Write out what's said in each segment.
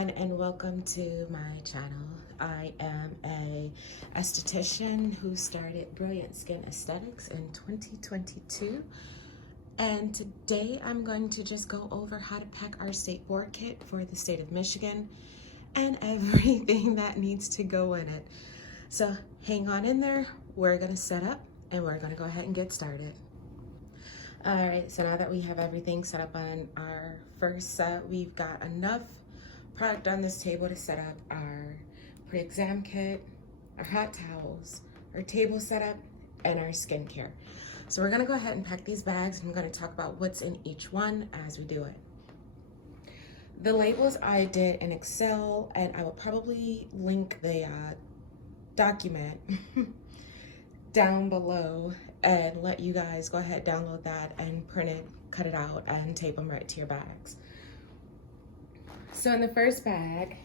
everyone, and welcome to my channel. I am a esthetician who started Brilliant Skin Aesthetics in 2022, and today I'm going to just go over how to pack our state board kit for the state of Michigan and everything that needs to go in it. So hang on in there, we're going to set up and we're going to go ahead and get started. All right, so now that we have everything set up on our first set, we've got enough product on this table to set up our pre-exam kit, our hot towels, our table setup, and our skincare. So we're gonna go ahead and pack these bags, and I'm gonna talk about what's in each one as we do it. The labels I did in Excel, and I will probably link the document down below and let you guys go ahead, download that and print it, cut it out, and tape them right to your bags. So in the first bag,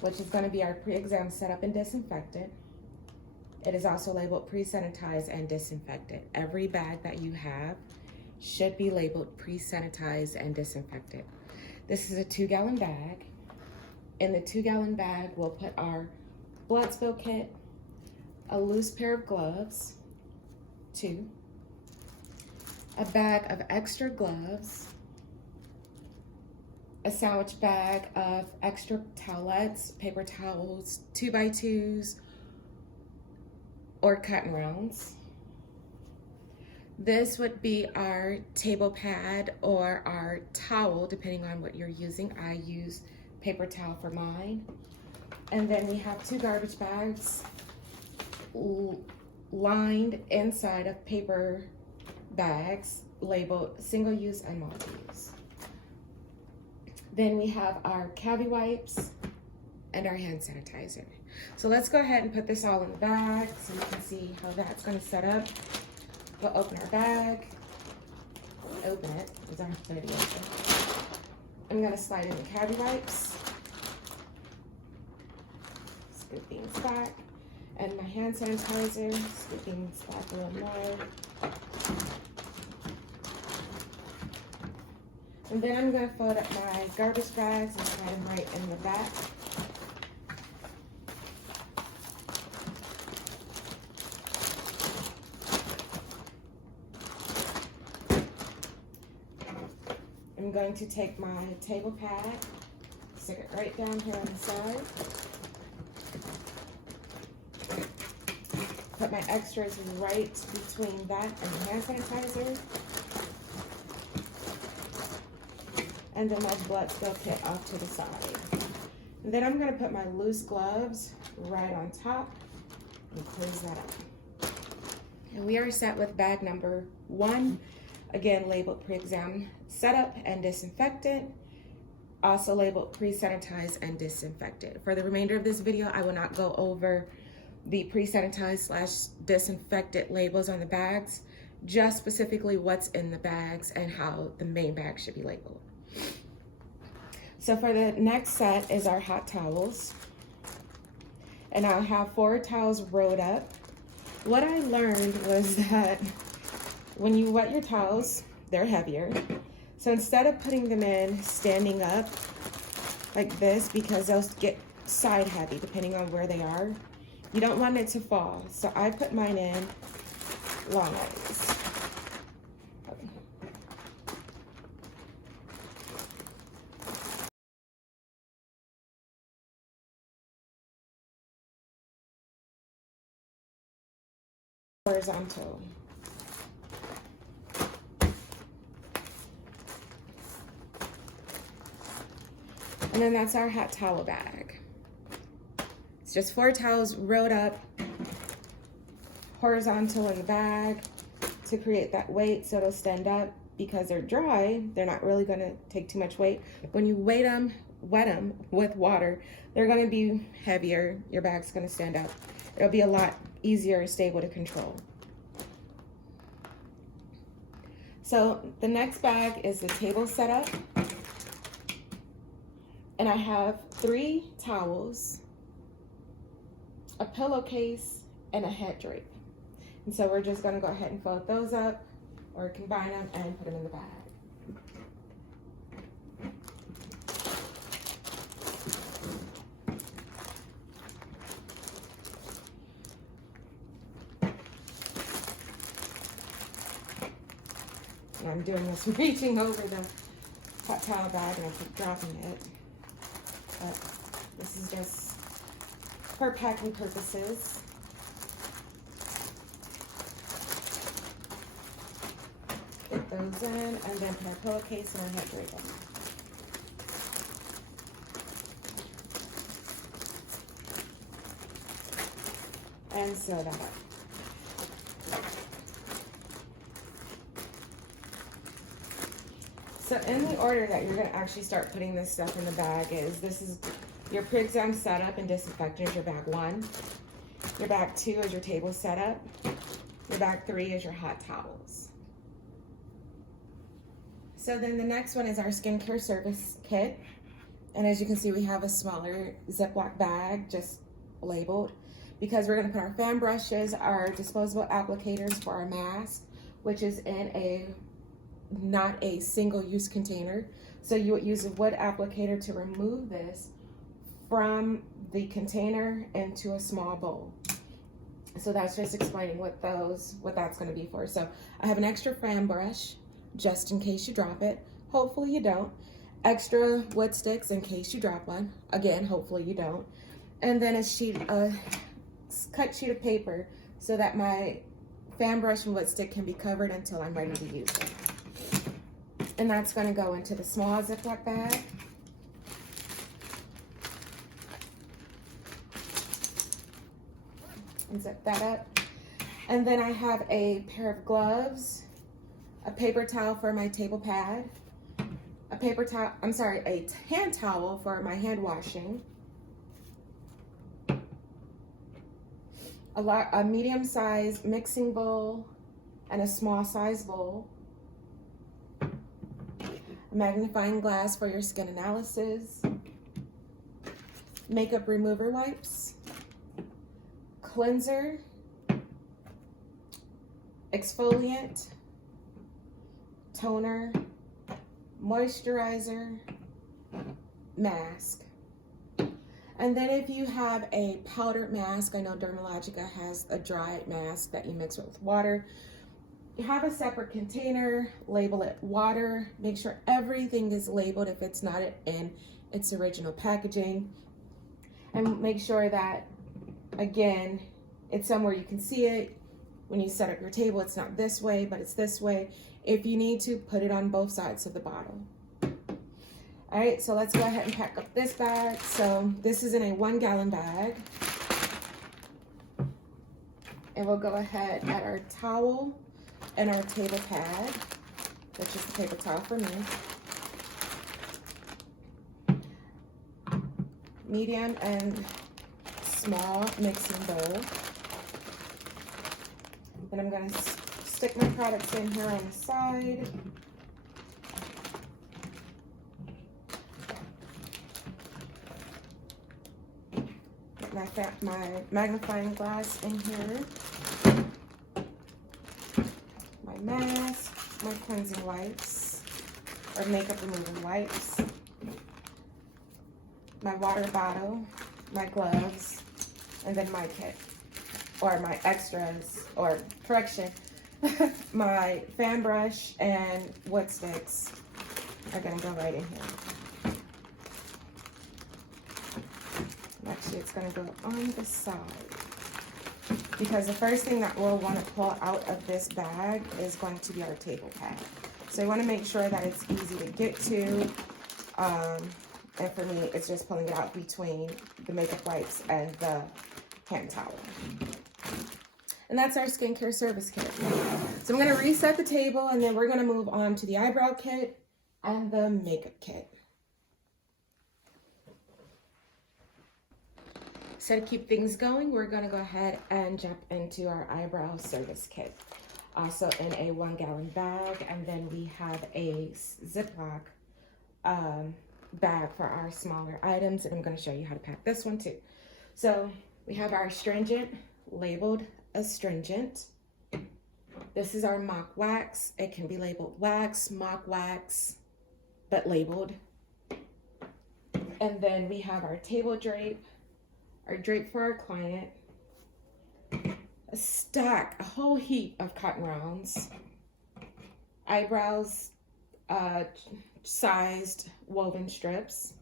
which is going to be our pre-exam setup and disinfectant, it is also labeled pre-sanitized and disinfected. Every bag that you have should be labeled pre-sanitized and disinfected. This is a 2-gallon bag. In the 2-gallon bag, we'll put our blood spill kit, a loose pair of gloves, 2, a bag of extra gloves, a sandwich bag of extra towelettes, paper towels, 2x2s, or cotton rounds. This would be our table pad or our towel, depending on what you're using. I use paper towel for mine. And then we have 2 garbage bags lined inside of paper bags labeled single use and multi-use. Then we have our cavi wipes and our hand sanitizer. So let's go ahead and put this all in the bag so you can see how that's going to set up. We'll open our bag, open it, it's already open. I'm going to slide in the cavi wipes, scoop these back, and my hand sanitizer, scooping this back a little more. And then I'm going to fold up my garbage bags and slide them right in the back. I'm going to take my table pad, stick it right down here on the side. Put my extras right between that and the hand sanitizer. And then my blood spill kit off to the side. And then I'm going to put my loose gloves right on top and close that up. And we are set with bag number 1, again labeled pre-exam setup and disinfectant, also labeled pre-sanitized and disinfected. For the remainder of this video, I will not go over the pre-sanitized / disinfected labels on the bags, just specifically what's in the bags and how the main bag should be labeled. So for the next set is our hot towels. And I'll have 4 towels rolled up. What I learned was that when you wet your towels, they're heavier. So instead of putting them in standing up like this, because they'll get side heavy depending on where they are, you don't want it to fall. So I put mine in longways. Horizontal. And then that's our hot towel bag. It's just 4 towels rolled up horizontal in the bag to create that weight so it'll stand up. Because they're dry, they're not really going to take too much weight. When you wet them with water, they're going to be heavier. Your bag's going to stand up. It'll be a lot easier and stable to control. So the next bag is the table setup. And I have 3 towels, a pillowcase, and a head drape. And so we're just going to go ahead and fold those up or combine them and put them in the bag. And I'm doing this reaching over the hot towel bag and I keep dropping it. But this is just for packing purposes. Get those in and then put our pillowcase and our head drape on. And sew that up. So in the order that you're going to actually start putting this stuff in the bag is, this is your pre-exam setup and disinfectant is your bag 1. Your bag 2 is your table setup. Your bag 3 is your hot towels. So then the next one is our skincare service kit. And as you can see, we have a smaller Ziploc bag just labeled, because we're going to put our fan brushes, our disposable applicators for our mask, which is in a not a single-use container. So you would use a wood applicator to remove this from the container into a small bowl. So that's just explaining what that's going to be for. So I have an extra fan brush just in case you drop it. Hopefully you don't. Extra wood sticks in case you drop one. Again, hopefully you don't. And then a cut sheet of paper so that my fan brush and wood stick can be covered until I'm ready to use it. And that's going to go into the small Ziploc bag. And zip that up. And then I have a pair of gloves, a paper towel for my table pad, a hand towel for my hand washing, a medium-sized mixing bowl, and a small-sized bowl, a magnifying glass for your skin analysis, makeup remover wipes, cleanser, exfoliant, toner, moisturizer, mask. And then if you have a powdered mask, I know Dermalogica has a dry mask that you mix with water. You have a separate container, label it water. Make sure everything is labeled if it's not in its original packaging. And make sure that, again, it's somewhere you can see it. When you set up your table, it's not this way, but it's this way. If you need to, put it on both sides of the bottle. All right, so let's go ahead and pack up this bag. So this is in a 1-gallon bag. And we'll go ahead at our towel and our table pad, which is the paper towel for me. Medium and small mixing bowl. Then I'm going to stick my products in here on the side. Get my magnifying glass in here. My mask, my cleansing wipes, or makeup remover wipes. My water bottle, my gloves, and then my kit, or my extras, or correction, my fan brush and wood sticks are gonna go right in here. Actually, it's gonna go on the side, because the first thing that we'll want to pull out of this bag is going to be our table pad. So you want to make sure that it's easy to get to. And for me, it's just pulling it out between the makeup wipes and the hand towel. And that's our skincare service kit. So I'm going to reset the table, and then we're going to move on to the eyebrow kit and the makeup kit. So to keep things going, we're going to go ahead and jump into our eyebrow service kit. Also in a 1-gallon bag, and then we have a Ziploc bag for our smaller items, and I'm going to show you how to pack this one too. So we have our astringent, labeled astringent. This is our mock wax. It can be labeled wax, mock wax, but labeled. And then we have our table drape, our drape for our client, a whole heap of cotton rounds, eyebrows sized woven strips,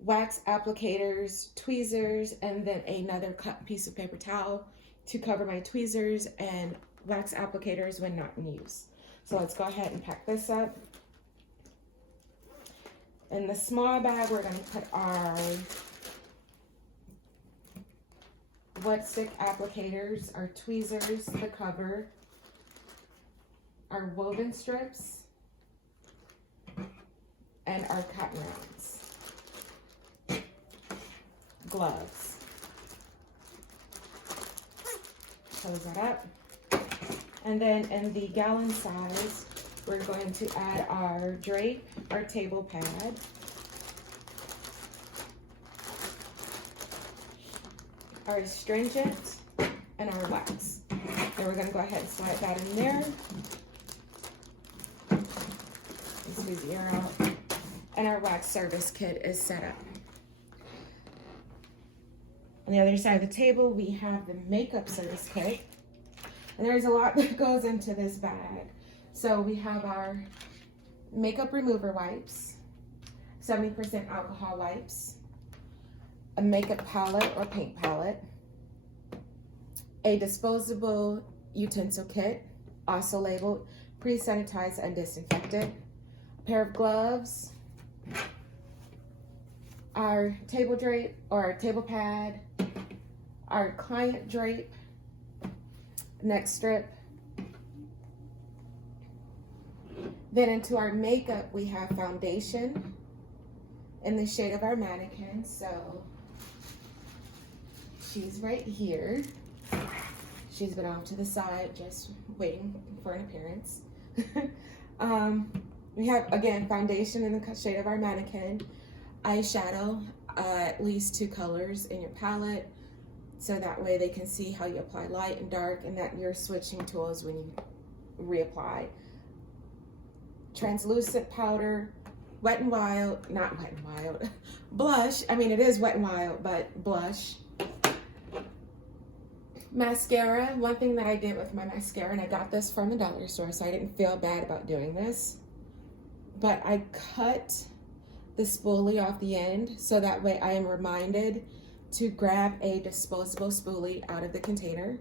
wax applicators, tweezers, and then another cut piece of paper towel to cover my tweezers and wax applicators when not in use. So let's go ahead and pack this up. In the small bag, we're going to put our wet stick applicators, our tweezers, the cover, our woven strips, and our cotton rounds, gloves. Close that up. And then in the gallon size, we're going to add our drape, our table pad, our astringent, and our wax. And we're going to go ahead and slide that in there. Squeeze the air out. And our wax service kit is set up. On the other side of the table, we have the makeup service kit. And there's a lot that goes into this bag. So we have our makeup remover wipes, 70% alcohol wipes, a makeup palette or paint palette, a disposable utensil kit, also labeled pre-sanitized and disinfected, a pair of gloves, our table drape or our table pad, our client drape, neck strip. Then into our makeup, we have foundation in the shade of our mannequin. So she's right here. She's been off to the side, just waiting for an appearance. We have, again, foundation in the shade of our mannequin, eyeshadow, at least 2 colors in your palette, so that way they can see how you apply light and dark, and that you're switching tools when you reapply. Translucent powder, Wet n Wild, not Wet n Wild, blush. I mean, it is Wet n Wild, but blush. Mascara. One thing that I did with my mascara, and I got this from the dollar store, so I didn't feel bad about doing this, but I cut the spoolie off the end, so that way I am reminded to grab a disposable spoolie out of the container.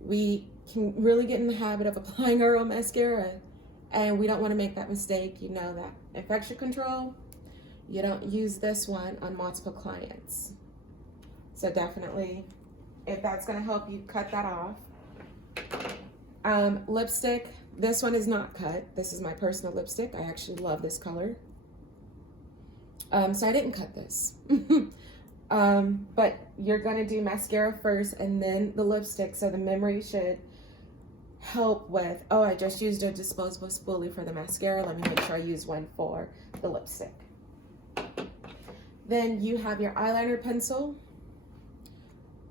We can really get in the habit of applying our own mascara, and we don't want to make that mistake. You know that. Infection control, you don't use this one on multiple clients. So definitely, if that's going to help you cut that off. Lipstick, this one is not cut. This is my personal lipstick. I actually love this color. So I didn't cut this. But you're going to do mascara first and then the lipstick, so the memory should help with, oh, I just used a disposable spoolie for the mascara. Let me make sure I use one for the lipstick. Then you have your eyeliner pencil,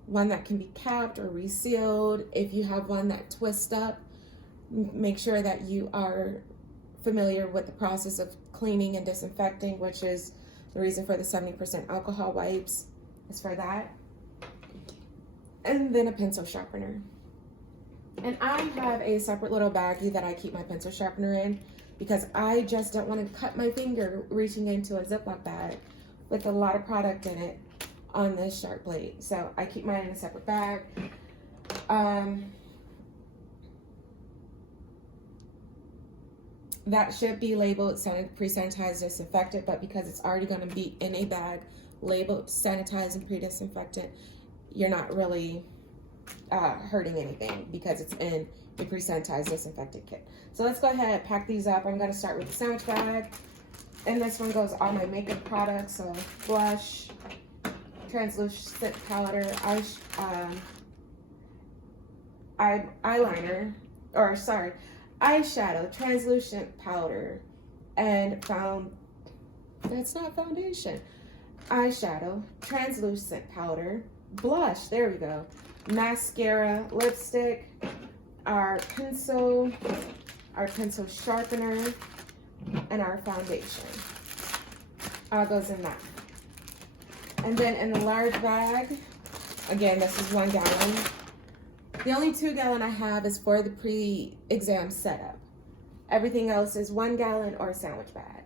one that can be capped or resealed. If you have one that twists up, make sure that you are familiar with the process of cleaning and disinfecting, which is the reason for the 70% alcohol wipes, is for that. And then a pencil sharpener. And I have a separate little baggie that I keep my pencil sharpener in, because I just don't want to cut my finger reaching into a Ziploc bag with a lot of product in it on this sharp blade. So I keep mine in a separate bag. That should be labeled pre-sanitized, disinfected, but because it's already going to be in a bag labeled sanitized and pre-disinfectant, you're not really hurting anything because it's in a pre-sanitized, disinfected kit. So let's go ahead and pack these up. I'm going to start with the sandwich bag. And this one goes all my makeup products, so blush, translucent powder, eyeshadow, translucent powder, and that's not foundation. Eyeshadow, translucent powder, blush, there we go, mascara, lipstick, our pencil sharpener, and our foundation. All goes in that. And then in the large bag, again, this is 1 gallon. The only 2 gallon I have is for the pre-exam setup. Everything else is 1 gallon or sandwich bag.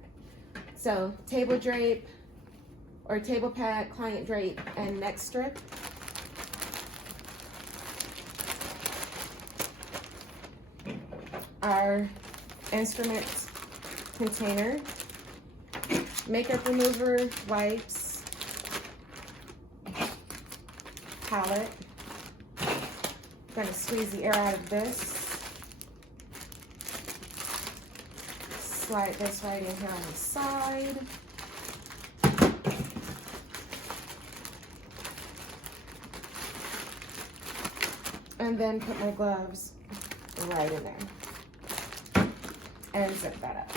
So table drape or table pad, client drape, and neck strip. Our instrument container, makeup remover, wipes, palette. I'm gonna squeeze the air out of this. Slide this right in here on the side. And then put my gloves right in there. And zip that up.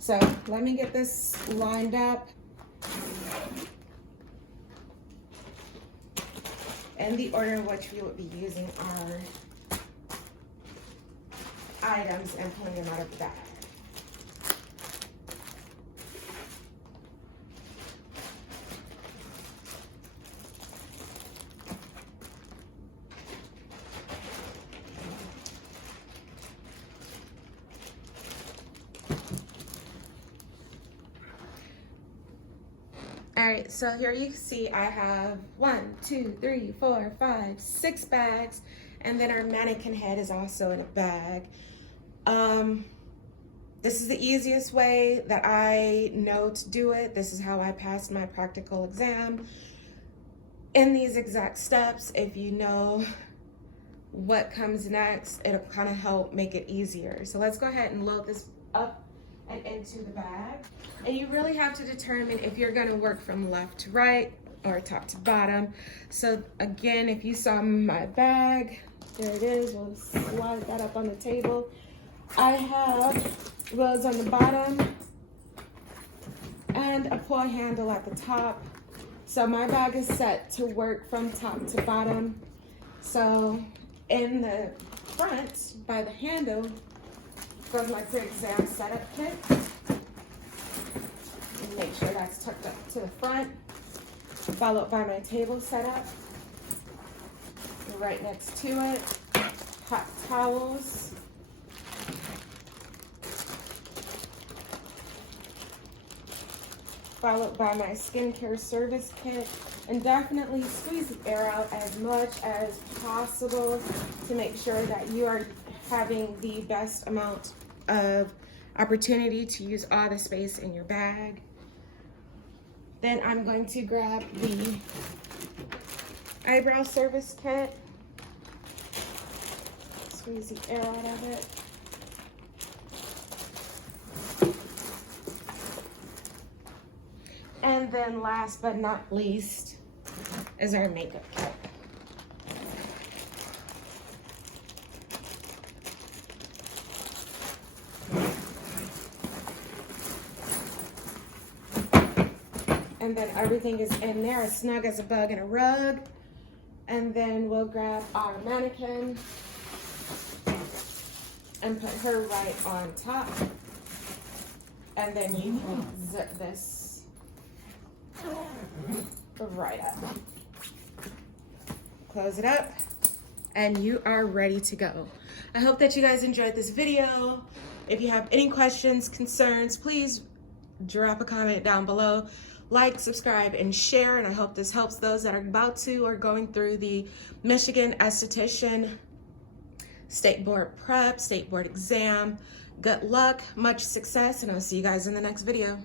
So let me get this lined up. In the order in which we would be using our items and pulling them out of the bag. All right, so here you can see I have 1, 2, 3, 4, 5, 6 bags, and then our mannequin head is also in a bag. This is the easiest way that I know to do it. This is how I passed my practical exam. In these exact steps, if you know what comes next, it'll kind of help make it easier. So let's go ahead and load this up and into the bag. And you really have to determine if you're gonna work from left to right or top to bottom. So again, if you saw my bag, there it is, we'll slide that up on the table. I have rows on the bottom and a pull handle at the top. So my bag is set to work from top to bottom. So in the front, by the handle, goes my pre-exam setup kit. And make sure that's tucked up to the front, followed by my table setup. Right next to it, hot towels. Followed by my skincare service kit. And definitely squeeze the air out as much as possible to make sure that you are having the best amount of opportunity to use all the space in your bag. Then I'm going to grab the Eyebrow Service Kit. Squeeze the air out of it. And then last but not least is our makeup kit. And then everything is in there as snug as a bug in a rug. And then we'll grab our mannequin and put her right on top. And then you can zip this right up. Close it up and you are ready to go. I hope that you guys enjoyed this video. If you have any questions, concerns, please drop a comment down below. Like, subscribe, and share, and I hope this helps those that are about to or going through the Michigan Esthetician State Board Prep, State Board Exam. Good luck, much success, and I'll see you guys in the next video.